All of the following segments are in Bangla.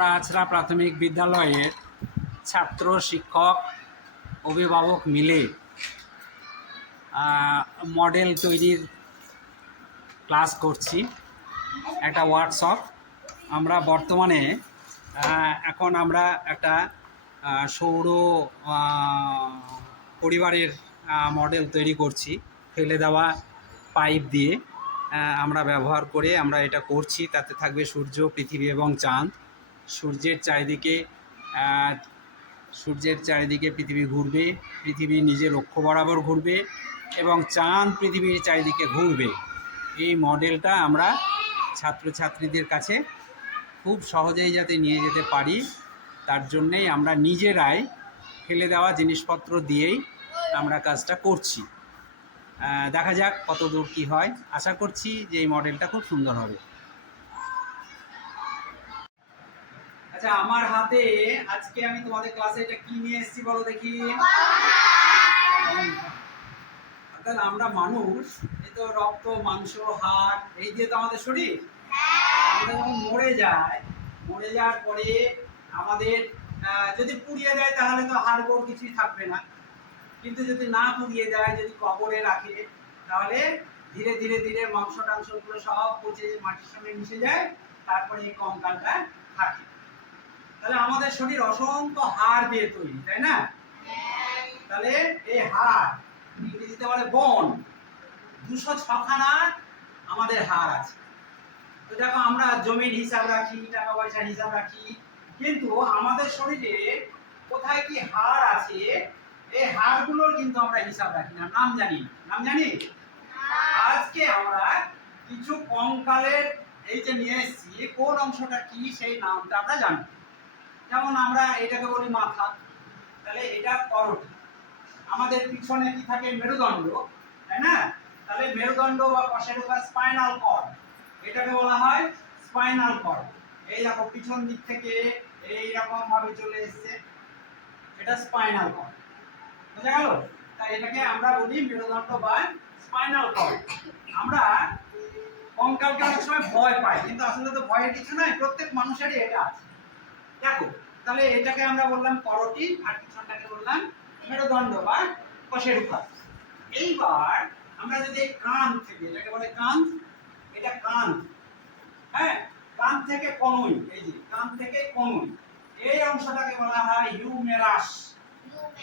আমরা আছড়া প্রাথমিক বিদ্যালয়ের ছাত্র শিক্ষক অভিভাবক মিলে মডেল তৈরির ক্লাস করছি, একটা ওয়ার্কশপ। আমরা বর্তমানে এখন আমরা একটা সৌর পরিবারের মডেল তৈরি করছি। ফেলে দেওয়া পাইপ দিয়ে আমরা ব্যবহার করে আমরা এটা করছি। তাতে থাকবে সূর্য, পৃথিবী এবং চাঁদ। সূর্যের চারিদিকে পৃথিবী ঘুরবে, পৃথিবী নিজের অক্ষ বরাবর ঘুরবে এবং চাঁদ পৃথিবীর চারিদিকে ঘুরবে। এই মডেলটা আমরা ছাত্রছাত্রীদের কাছে খুব সহজেই যাতে নিয়ে যেতে পারি, তার জন্যেই আমরা নিজেরাই ফেলে দেওয়া জিনিসপত্র দিয়েই আমরা কাজটা করছি। দেখা যাক কত দূর কী হয়। আশা করছি যে এই মডেলটা খুব সুন্দর হবে। আচ্ছা, আমার হাতে আজকে আমি তোমাদের ক্লাসে এটা কি নিয়ে এসেছি বলো দেখি। অর্থাৎ আমরা মানুষ, এই তো রক্ত, মাংস, হাড়, এই দিয়ে তো আমাদের শরীর। আমরা যখন মরে যাওয়ার পরে আমাদের যদি পুড়িয়ে দেয় তাহলে তো হাড় গোড় কিছুই থাকবে না। কিন্তু যদি না পুড়িয়ে দেয়, যদি কবরে রাখে, তাহলে ধীরে ধীরে ধীরে মাংস টাংসগুলো সব পচে মাটির সঙ্গে মিশে যায়, তারপরে এই কঙ্কালটা থাকে। তাহলে আমাদের শরীর অসংখ্য হাড় দিয়ে তৈরি, তাই না? তাহলে এই হাড় ইংরেজিতে বলে বোন। 206খানা আমাদের হাড় আছে। তো দেখো, আমরা জমির হিসাব রাখি, টাকা পয়সার হিসাব রাখি, কিন্তু আমাদের শরীরে কোথায় কি হাড় আছে এই হাড়গুলোর কিন্তু আমরা হিসাব রাখি না, নাম জানি না। নাম জানি? আজকে আমরা কিছু কঙ্কালের এই যে নিয়ে এসেছি, কোন অংশটা কি সেই নামটা আমরা জানি। যেমন আমরা এটাকে বলি মাথা, তাহলে এটা করোটি। আমাদের পিছনে কি থাকে? মেরুদণ্ড, তাই না? তাহলে মেরুদণ্ড বা কশেরুকা স্পাইনাল কর্ড, এটাকে বলা হয় স্পাইনাল কর্ড। এই দেখো, পিছন দিক থেকে এইরকম ভাবে চলে এসেছে, এটা স্পাইনাল কর্ড। বুঝা গেল? তাই এটাকে আমরা বলি মেরুদণ্ড বা স্পাইনাল কর্ড। আমরা কঙ্কালকে অনেক সময় ভয় পাই, কিন্তু আসলে তো ভয়ের কিছু নাই, প্রত্যেক মানুষেরই এটা আছে। দেখো, তাহলে এটাকে আমরা বললাম করোটি, আর পিছনটাকে বললাম মেরুদণ্ড বা কশেরুকা। এইবার আমরা যদি কান থেকে, এটাকে বলে কান, এটা কান, হ্যাঁ, কান থেকে কনুই, এই যে কান থেকে কনুই, এই অংশটাকে বলা হয় হিউমেরাস।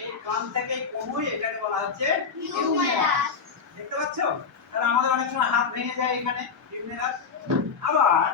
এই কান থেকে কনুই, এটাকে বলা হচ্ছে হিউমেরাস। দেখতে পাচ্ছ? তাহলে আমাদের অনেক সময় হাত ভেঙে যায় এখানে, হিউমেরাস। আবার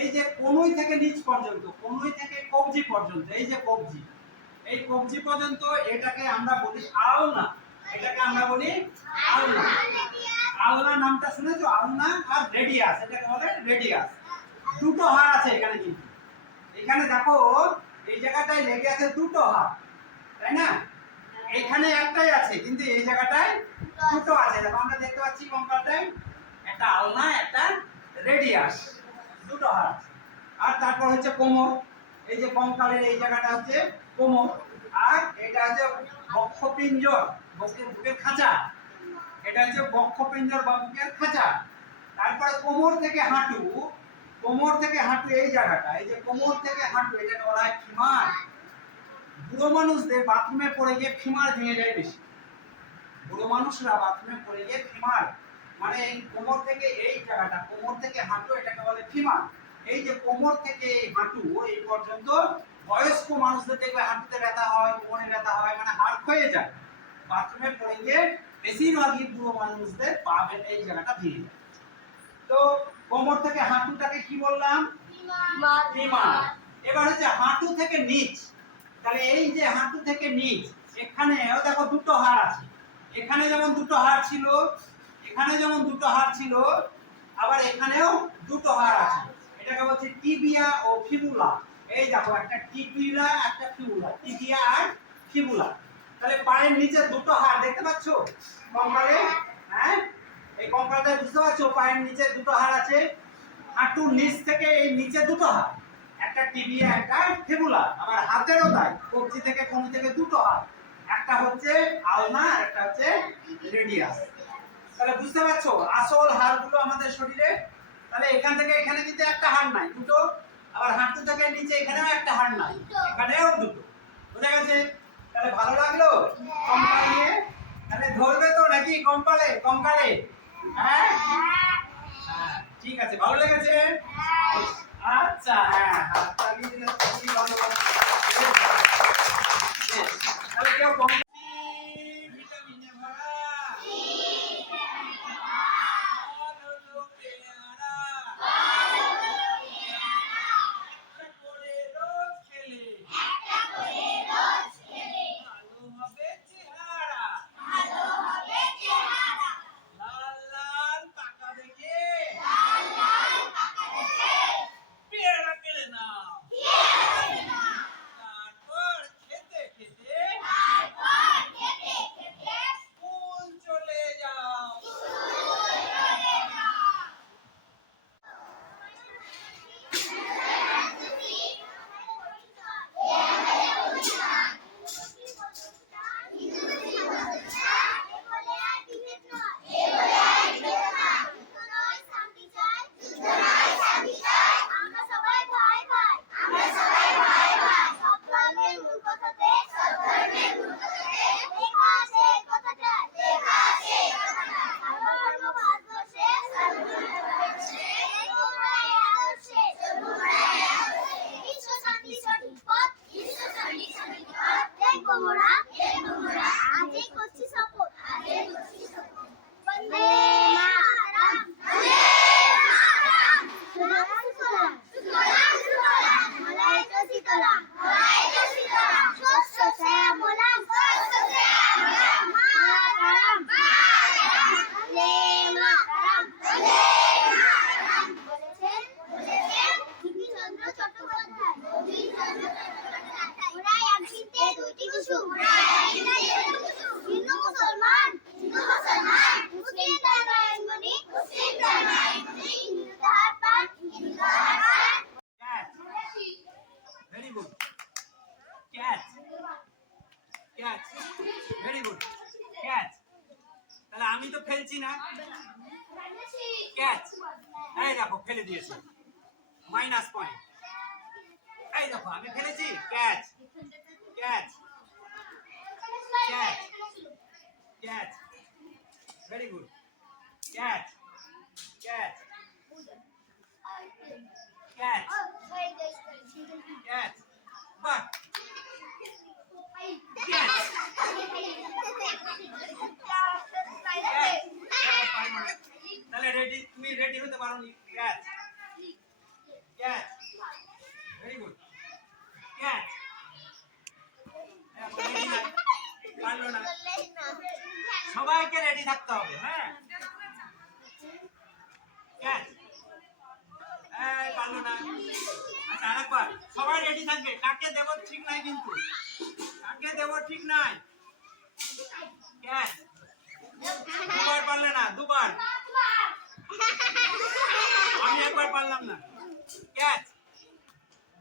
এই যে কনুই থেকে নিচ পর্যন্ত, কনুই থেকে কবজি পর্যন্ত, এই যে কবজি, এই কবজি পর্যন্ত, এটাকে আমরা বলি আলনা। এটাকে আমরা বলি আলনা। আলনা নামটা শুনেছো? আলনা আর রেডিয়াস, এটাকে বলে রেডিয়াস। দুটো হাড় আছে এখানে, কিন্তু এখানে দেখো এই জায়গাটায় লেগে আছে দুটো হাড়, তাই না? এখানে একটাই আছে, কিন্তু এই জায়গাটায় দুটো আছে। দেখো, আমরা দেখতে পাচ্ছি কঙ্কালটায় একটা আলনা, একটা রেডিয়াস, দুটো হাড়। আর তারপর হচ্ছে কোমর, এই যে কঙ্কালের এই জায়গাটা হচ্ছে কোমর, আর এটা হচ্ছে বক্ষপিঞ্জর, বুকের খাঁচা, এটা হচ্ছে বক্ষপিঞ্জর বা বুকের খাঁচা। তারপরে কোমর থেকে হাঁটু, কোমর থেকে হাঁটু এই জায়গাটা, এই যে কোমর থেকে হাঁটু, এটাকে বলা হয় ফিমার। বুড়ো মানুষদের বাথরুমে পড়ে গিয়ে ফিমার ভেঙে যায় বেশি। বুড়ো মানুষরা বাথরুমে পড়ে গিয়ে ফিমার, মানে এই কোমর থেকে এই জায়গাটা, কোমর থেকে হাঁটু, এটাকে বলে ফিমার। এই যে কোমর থেকে এই হাঁটু এই পর্যন্ত বয়স্ক মানুষদের দেখবে হাঁটুতে ব্যথা হয়, কোমরে ব্যথা হয়, মানে হাড় ক্ষয়ে যায়। বাথরুমে পড়ে গিয়ে বেশিরভাগই বুড়ো মানুষদের পা এই জায়গাটা ভেঙে যায়। তো কোমর থেকে হাঁটুটাকে কি বললাম? ফিমার। এবার হচ্ছে হাঁটু থেকে নিচ, তাহলে এই যে হাঁটু থেকে নিচ, এখানেও দেখো দুটো হাড় আছে। এখানে যেমন দুটো হাড় ছিল, এখানে যেমন দুটো হাড় ছিল, আবার এখানেও দুটো হাড় আছে। এটাকে বলছে টিবিয়া ও ফিবুলা। এই দেখো, একটা টিবিয়া, একটা ফিবুলা, টিবিয়া আর ফিবুলা। তাহলে পায়ের নিচে দুটো হাড় দেখতে পাচ্ছ কঙ্কালে? হ্যাঁ, এই কঙ্কালটা বুঝতে পারছো? পায়ের নিচে দুটো হাড় আছে, হাঁটুর নিচ থেকে এই নিচে দুটো হাড়, একটা টিবিয়া, একটা ফিবুলা। আবার হাতেরও তাই, কবজি থেকে কনুই থেকে দুটো হাড়, একটা হচ্ছে আলনা আর একটা হচ্ছে রেডিয়াস। তাহলে বুঝতে পারছো আসল হাড়গুলো আমাদের শরীরে। তাহলে এখান থেকে এখানে কিন্তু একটা হাড় নাই, দুটো। আবার আবার হাঁটু থেকে নিচে এখানেও একটা হাড় নাই, এখানেও দুটো। বুঝা গেছে? তাহলে ভালো লাগলো কঙ্কাল নিয়ে? তাহলে ধরবে তো নাকি কঙ্কালে? হ্যাঁ, ঠিক আছে, ভালো লেগেছে? আচ্ছা, হ্যাঁ, হাত লাগিয়ে দিলে খুবই ভালো। তাহলে কেউ ভিটামিনে ভরা তাহলে আমি তো ফেলছি না, ক্যাচ। এই দেখো ফেলে দিয়েছি, মাইনাস পয়েন্ট। এই দেখো আমি ফেলেছি, catch catch catch catch, very good, catch catch catch catch, বাহ, তাহলে রেডি, তুমি রেডি হতে পারো নি? Catch catch, very good, catch. পারলো না, সবাইকে রেডি থাকতে হবে। হ্যাঁ, ক্যাচ, এই পারলো না। আচ্ছা, আরেকবার সবাই রেডি থাকবে। কাকে দেব ঠিক নাই, কিন্তু কাকে দেব ঠিক নাই। ক্যাচ, দুবার পারলে না, দুবার। আমি একবার পারলাম না। ক্যাচ,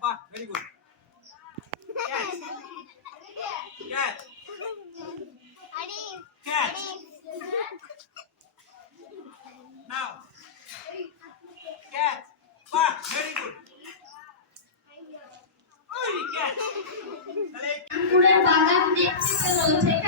বাহ, very good, catch catch catch, নাও ক্যাচ, বাহ, ভেরি গুড, ওই ক্যাচ। তাহলে পুরো বাগান দেখতে রয়েছে।